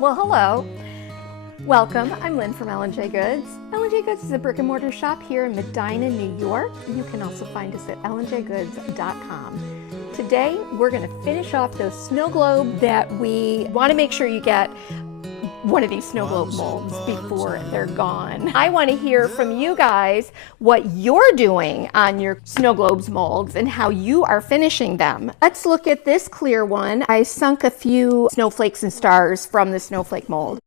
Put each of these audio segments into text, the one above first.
Well, hello. Welcome. I'm Lynn from ellenjgoods. ellenjgoods is a brick and mortar shop here in Medina, New York. You can also find us at ellenjgoods.com. Today, we're going to finish off those snow globes that we want to make sure you get one of these snow globe molds before they're gone. I want to hear from you guys what you're doing on your snow globes molds and how you are finishing them. Let's look at this clear one. I sunk a few snowflakes and stars from the snowflake mold.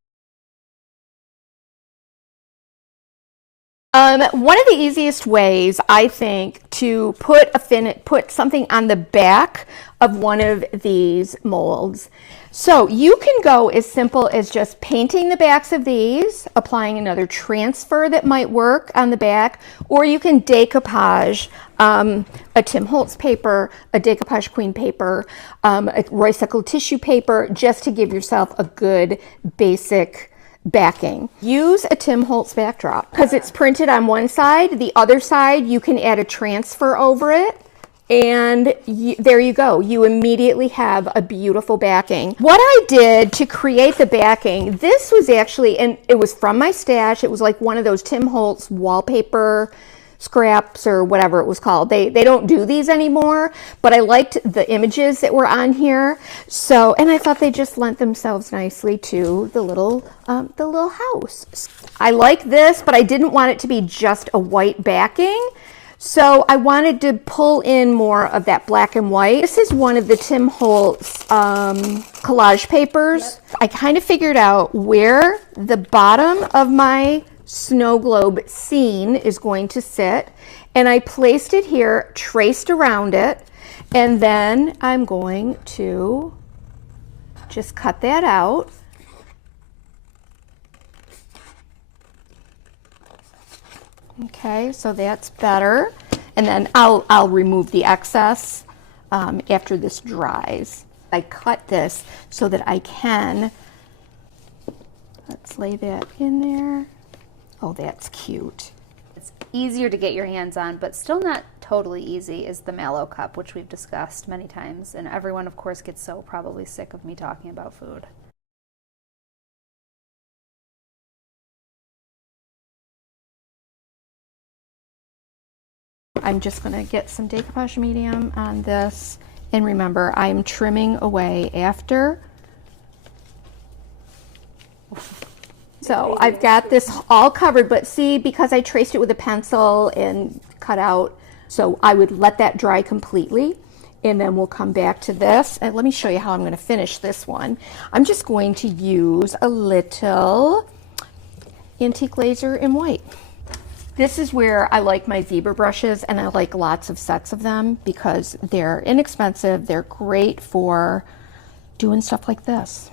One of the easiest ways, I think, to put something on the back of one of these molds. So you can go as simple as just painting the backs of these, applying another transfer that might work on the back, or you can decoupage a Tim Holtz paper, a decoupage queen paper, a recycled tissue paper, just to give yourself a good basic backing. Use a Tim Holtz backdrop because it's printed on one side. The other side, you can add a transfer over it, and there you go. You immediately have a beautiful backing. What I did to create the backing, this was actually, and it was from my stash. It was like one of those Tim Holtz wallpaper scraps or whatever it was called. They don't do these anymore, but I liked the images that were on here. So, and I thought they just lent themselves nicely to the little house. I like this, but I didn't want it to be just a white backing. So I wanted to pull in more of that black and white. This is one of the Tim Holtz collage papers. Yep. I kind of figured out where the bottom of my snow globe scene is going to sit, and I placed it here, traced around it, and then I'm going to just cut that out. Okay, so that's better, and then I'll remove the excess after this dries. I cut this so that I can, let's lay that in there. Oh, that's cute. It's easier to get your hands on, but still not totally easy, is the mallow cup, which we've discussed many times, and everyone, of course, gets so probably sick of me talking about food. I'm just going to get some decoupage medium on this, and remember, I'm trimming away after. So I've got this all covered, but see, because I traced it with a pencil and cut out, so I would let that dry completely, and then we'll come back to this. And let me show you how I'm going to finish this one. I'm just going to use a little antique laser in white. This is where I like my zebra brushes, and I like lots of sets of them because they're inexpensive. They're great for doing stuff like this.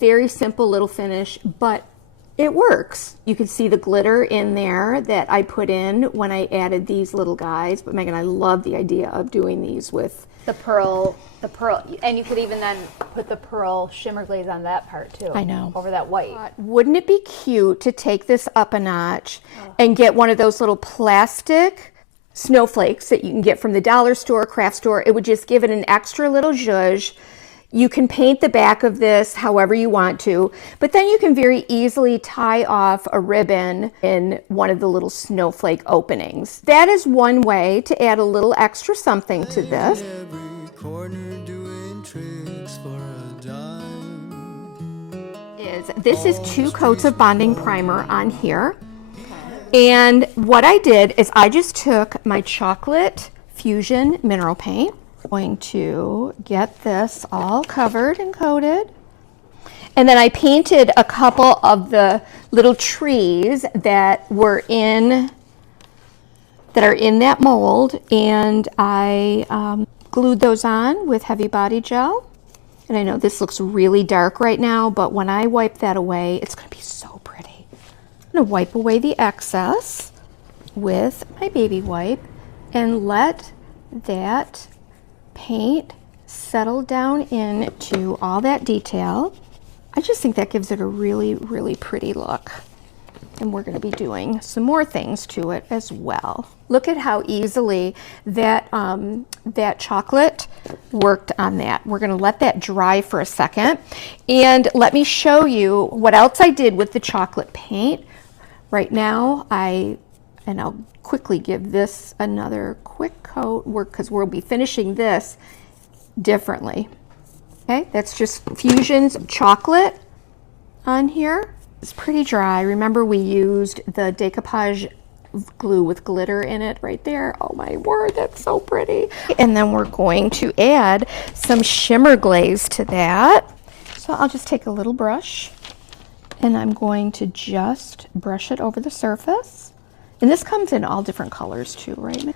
Very simple little finish, but it works. You can see the glitter in there that I put in when I added these little guys. But Megan, I love the idea of doing these with the pearl, and you could even then put the pearl shimmer glaze on that part too. I know. Over that white. Wouldn't it be cute to take this up a notch and get one of those little plastic snowflakes that you can get from the dollar store, craft store? It would just give it an extra little zhuzh. You can paint the back of this however you want to, but then you can very easily tie off a ribbon in one of the little snowflake openings. That is one way to add a little extra something to this. This is 2 coats of bonding primer on here. And what I did is I just took my chocolate fusion mineral paint. Going to get this all covered and coated, and then I painted a couple of the little trees that are in that mold, and I glued those on with heavy body gel. And I know this looks really dark right now, but when I wipe that away, it's going to be so pretty. I'm going to wipe away the excess with my baby wipe and let that paint settle down into all that detail. I just think that gives it a really, really pretty look. And we're going to be doing some more things to it as well. Look at how easily that, that chocolate worked on that. We're going to let that dry for a second. And let me show you what else I did with the chocolate paint. Right now, I'll quickly give this another quick coat because we'll be finishing this differently. Okay, that's just fusions of chocolate on here. It's pretty dry. Remember we used the decoupage glue with glitter in it right there. Oh my word, that's so pretty. And then we're going to add some shimmer glaze to that. So I'll just take a little brush and I'm going to just brush it over the surface. And this comes in all different colors too, right?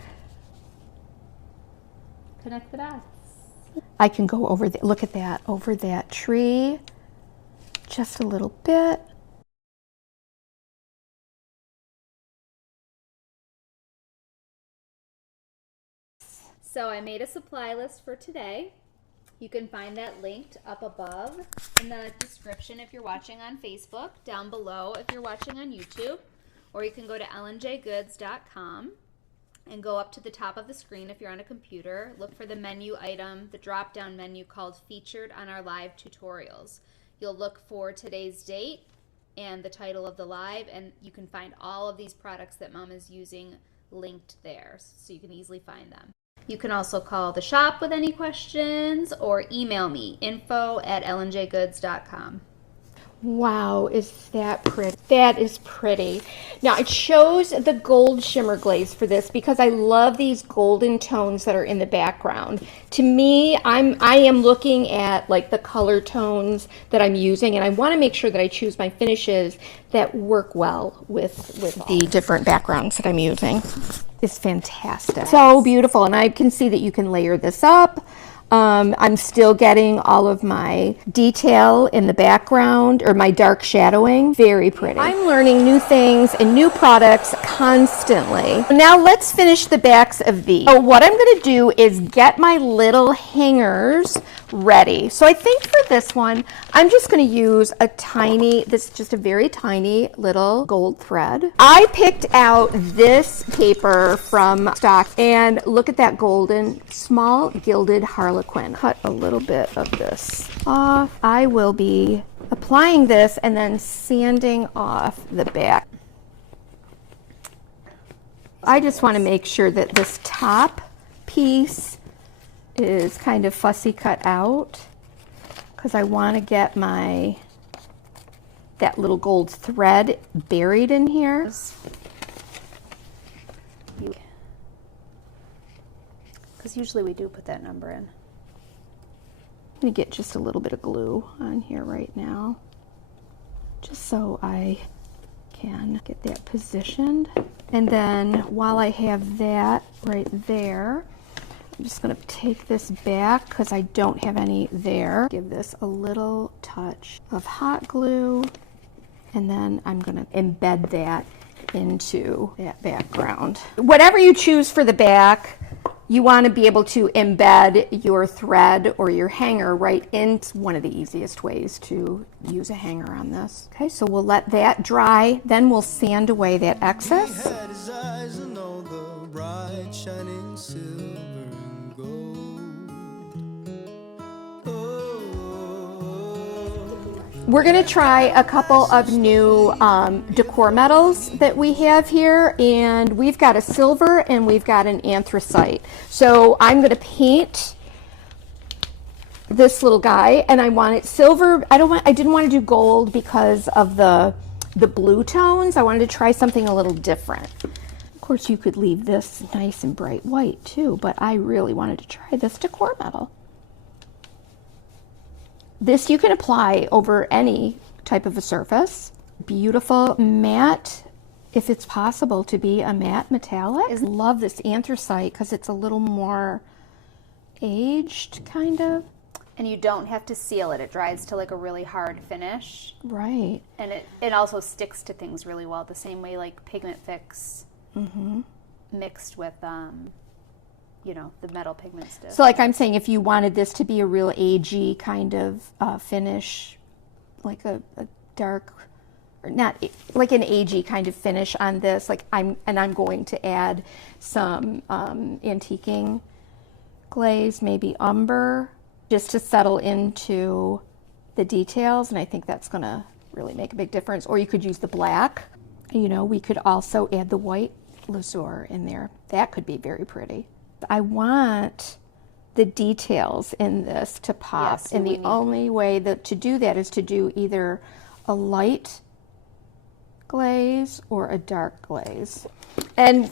Connect the dots. I can go over the, look at that, over that tree, just a little bit. So I made a supply list for today. You can find that linked up above in the description if you're watching on Facebook, down below if you're watching on YouTube, or you can go to ellenjgoods.com and go up to the top of the screen if you're on a computer. Look for the menu item, the drop-down menu called Featured on our live tutorials. You'll look for today's date and the title of the live, and you can find all of these products that Mom is using linked there, so you can easily find them. You can also call the shop with any questions or email me, info@ellenjgoods.com. Wow, is that pretty? That is pretty. Now I chose the gold shimmer glaze for this because I love these golden tones that are in the background. To me, I am looking at like the color tones that I'm using, and I want to make sure that I choose my finishes that work well with the different backgrounds that I'm using. It's fantastic. So beautiful, and I can see that you can layer this up. I'm still getting all of my detail in the background, or my dark shadowing. Very pretty. I'm learning new things and new products constantly. Now let's finish the backs of these. So what I'm going to do is get my little hangers ready. So I think for this one, I'm just going to use a tiny, this is just a very tiny little gold thread. I picked out this paper from stock, and look at that golden, small gilded harlequin. Cut a little bit of this off. I will be applying this and then sanding off the back. I just want to make sure that this top piece is kind of fussy cut out because I want to get that little gold thread buried in here. Because usually we do put that number in. I'm going to get just a little bit of glue on here right now, just so I can get that positioned. And then while I have that right there, I'm just going to take this back because I don't have any there. Give this a little touch of hot glue, and then I'm going to embed that into that background. Whatever you choose for the back, you want to be able to embed your thread or your hanger right in. It's one of the easiest ways to use a hanger on this. Okay, so we'll let that dry, then we'll sand away that excess. He had his eyes on all the bright shining silver and gold. Oh. We're going to try a couple of new decor metals that we have here, and we've got a silver and we've got an anthracite. So I'm going to paint this little guy, and I want it silver. I didn't want to do gold because of the blue tones. I wanted to try something a little different. Of course, you could leave this nice and bright white too, but I really wanted to try this decor metal. This you can apply over any type of a surface. Beautiful matte, if it's possible to be a matte metallic. I love this anthracite because it's a little more aged, kind of. And you don't have to seal it. It dries to like a really hard finish. Right. And it also sticks to things really well, the same way like Pigment Fix mixed with you know, the metal pigments do. So like I'm saying, if you wanted this to be a real agey kind of finish, like a dark not like an agey kind of finish on this. Like I'm going to add some antiquing glaze, maybe umber, just to settle into the details. And I think that's gonna really make a big difference. Or you could use the black. You know, we could also add the white lazur in there. That could be very pretty. I want the details in this to pop. Yes, so and the only way to do that is to do either a light glaze or a dark glaze. And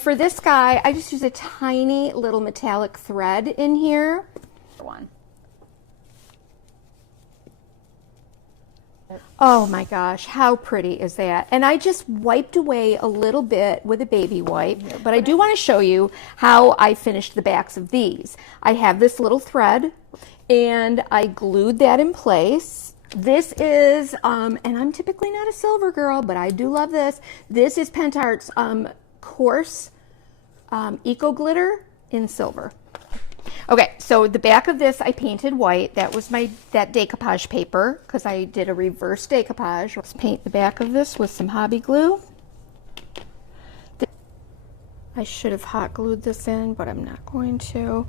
for this guy, I just use a tiny little metallic thread in here. One. Oh my gosh, how pretty is that? And I just wiped away a little bit with a baby wipe, but I do want to show you how I finished the backs of these. I have this little thread and I glued that in place. This is, and I'm typically not a silver girl, but I do love this. This is Pentart's coarse Eco Glitter in silver. Okay, so the back of this I painted white. That was that decoupage paper because I did a reverse decoupage. Let's paint the back of this with some hobby glue. I should have hot glued this in, but I'm not going to.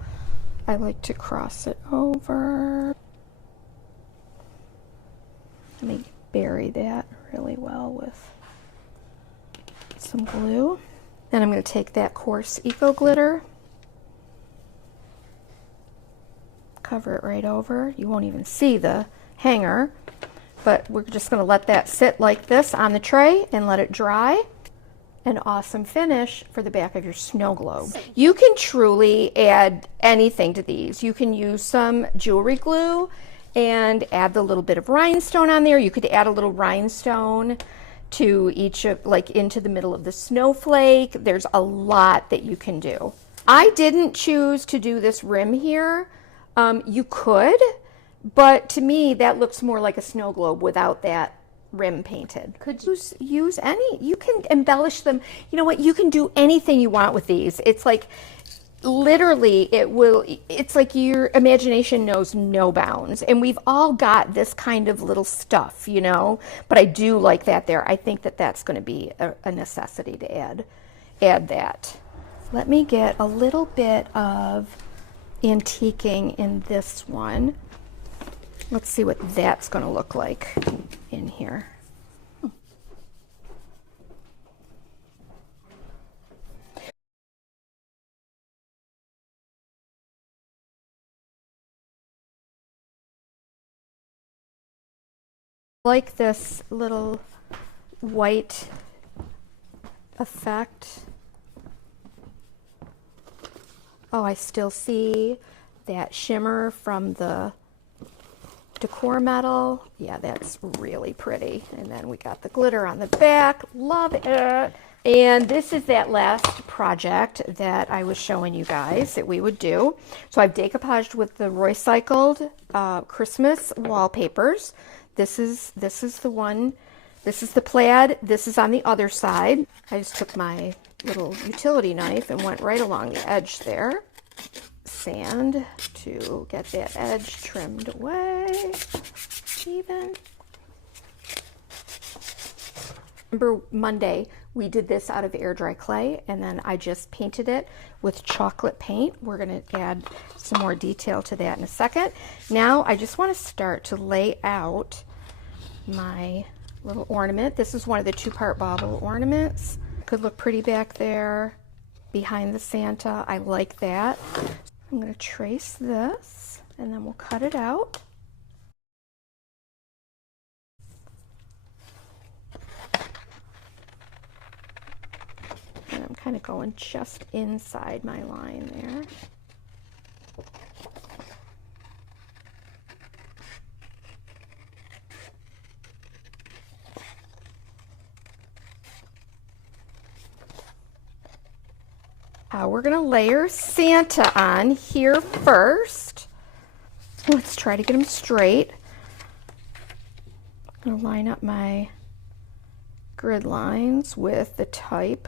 I like to cross it over. Let me bury that really well with some glue. Then I'm going to take that coarse Eco Glitter, cover it right over. You won't even see the hanger, but we're just going to let that sit like this on the tray and let it dry. An awesome finish for the back of your snow globe. You can truly add anything to these. You can use some jewelry glue and add the little bit of rhinestone on there. You could add a little rhinestone to each of, like into the middle of the snowflake. There's a lot that you can do. I didn't choose to do this rim here. You could, but to me that looks more like a snow globe without that rim painted. Could you use any? You can embellish them. You know what? You can do anything you want with these. It's like literally it's like your imagination knows no bounds. And we've all got this kind of little stuff, you know, but I do like that there. I think that that's going to be a necessity to add that. Let me get a little bit of antiquing in this one. Let's see what that's going to look like in here. Like this little white effect. Oh, I still see that shimmer from the decor metal. Yeah, that's really pretty. And then we got the glitter on the back. Love it. And this is that last project that I was showing you guys that we would do. So I've decoupaged with the Roycycled Christmas wallpapers. This is the one. This is the plaid. This is on the other side. I just took my little utility knife and went right along the edge there. Sand to get that edge trimmed away even. Remember Monday we did this out of air dry clay and then I just painted it with chocolate paint. We're going to add some more detail to that in a second. Now I just want to start to lay out my little ornament. This is one of the two-part bauble ornaments. Could look pretty back there behind the Santa. I like that. I'm going to trace this and then we'll cut it out. And I'm kind of going just inside my line there. We're going to layer Santa on here first. Let's try to get him straight. I'm going to line up my grid lines with the type.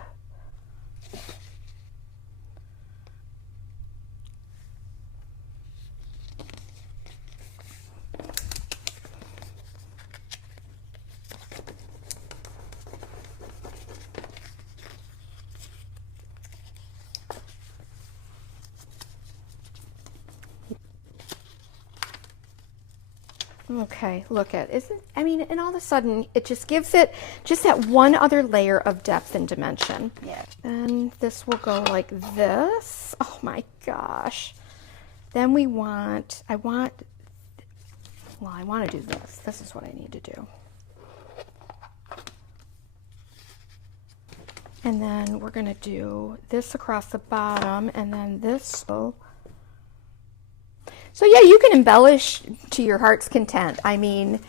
Okay, look at, isn't, I mean, and all of a sudden it just gives it just that one other layer of depth and dimension. Yeah. And this will go like this. Oh my gosh. Then I want to do this. This is what I need to do. And then we're gonna do this across the bottom and then this. So yeah, you can embellish to your heart's content. I mean,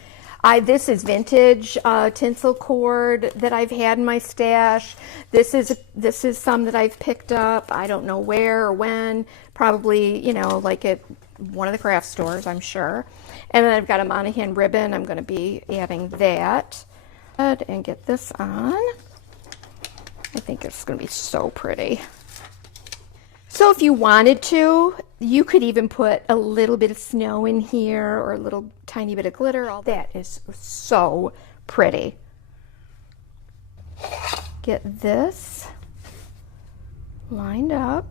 this is vintage tinsel cord that I've had in my stash. This is some that I've picked up. I don't know where or when. Probably, you know, like at one of the craft stores, I'm sure. And then I've got a Monahan ribbon. I'm going to be adding that. And get this on. I think it's going to be so pretty. So if you wanted to, you could even put a little bit of snow in here or a little tiny bit of glitter. All that is so pretty. Get this lined up.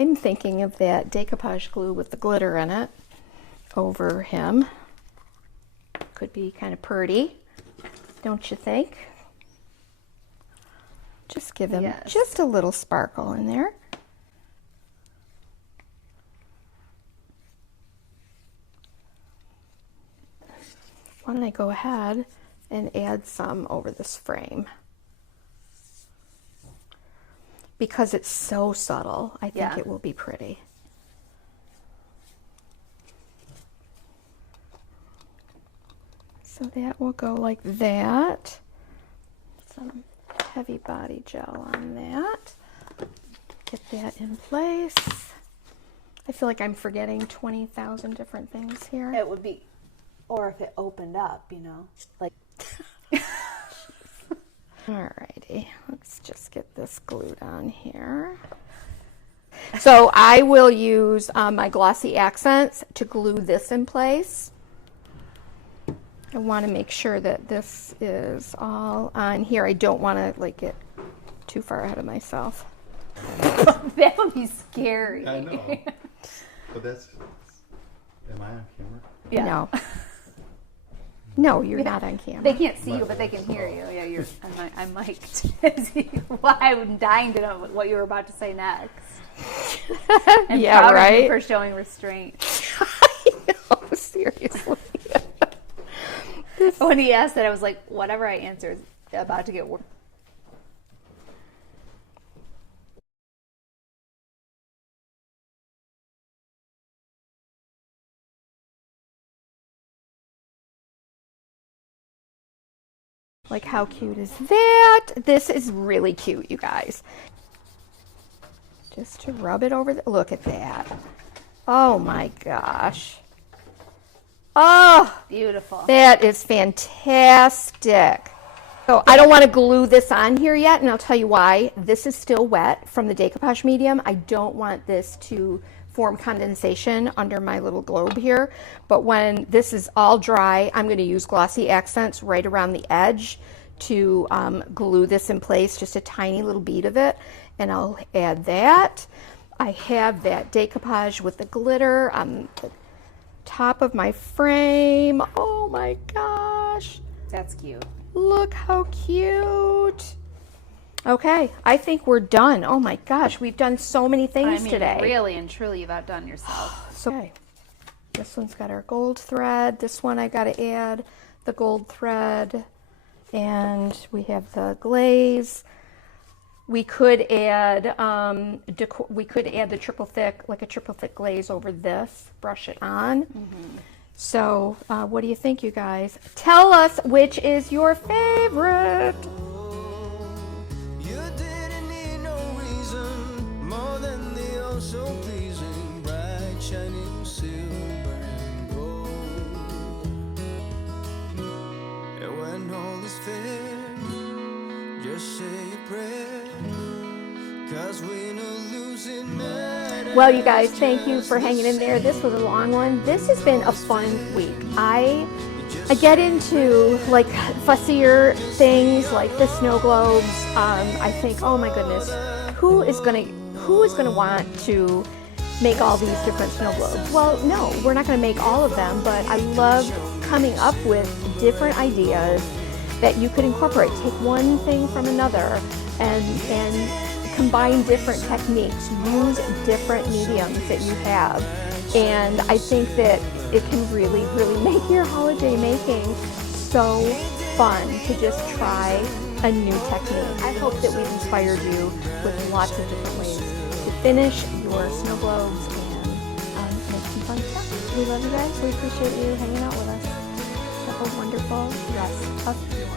I'm thinking of that decoupage glue with the glitter in it over him. Could be kind of pretty, don't you think? Just give him just a little sparkle in there. Why don't I go ahead and add some over this frame? Because it's so subtle, I think it will be pretty. So that will go like that. Some heavy body gel on that. Get that in place. I feel like I'm forgetting 20,000 different things here. It would be, or if it opened up, you know, like. Alrighty, let's just get this glued on here. So I will use my glossy accents to glue this in place. I want to make sure that this is all on here. I don't want to like get too far ahead of myself. That would be scary. I know. But that's, am I on camera? Yeah. No. No, you're not on camera. They can't see you, but they can hear you. Yeah, you're. I'm mic'd. Well, I'm dying to know what you were about to say next. I'm yeah, proud of you right. for showing restraint. I know, seriously. When he asked that, I was like, whatever I answer is about to get worse. Like, how cute is that? This is really cute, you guys. Just to rub it over the, look at that. Oh my gosh. Oh, Beautiful. that is fantastic. So I don't want to glue this on here yet, and I'll tell you why. This is still wet from the decoupage medium. I don't want this to form condensation under my little globe here, but when this is all dry, I'm going to use glossy accents right around the edge to glue this in place, just a tiny little bead of it, and I'll add that. I have that decoupage with the glitter on the top of my frame. Oh my gosh, That's cute. look how cute. Okay, I think we're done. Oh my gosh, we've done so many things today. Really and truly, you've outdone yourself. So, okay, this one's got our gold thread. This one I got to add the gold thread, and we have the glaze. We could add the triple thick, like a triple thick glaze over this. Brush it on. So, what do you think, you guys? Tell us which is your favorite. You didn't need no reason more than the oh so pleasing bright shining silver and gold. And when all is fair, just say a prayer, 'cause we're no losing matter. Well, you guys, thank you for hanging in there. This was a long one. This has been a fun week. I I get into like fussier things like the snow globes. I think, oh my goodness, who is gonna want to make all these different snow globes? Well, no, we're not gonna make all of them, but I love coming up with different ideas that you could incorporate. Take one thing from another and combine different techniques, use different mediums that you have. And I think that it can really, really make your holiday making so fun to just try a new technique. I hope that we've inspired you with lots of different ways to finish your snow globes and make some fun stuff. We love you guys. We appreciate you hanging out with us. Have a wonderful rest of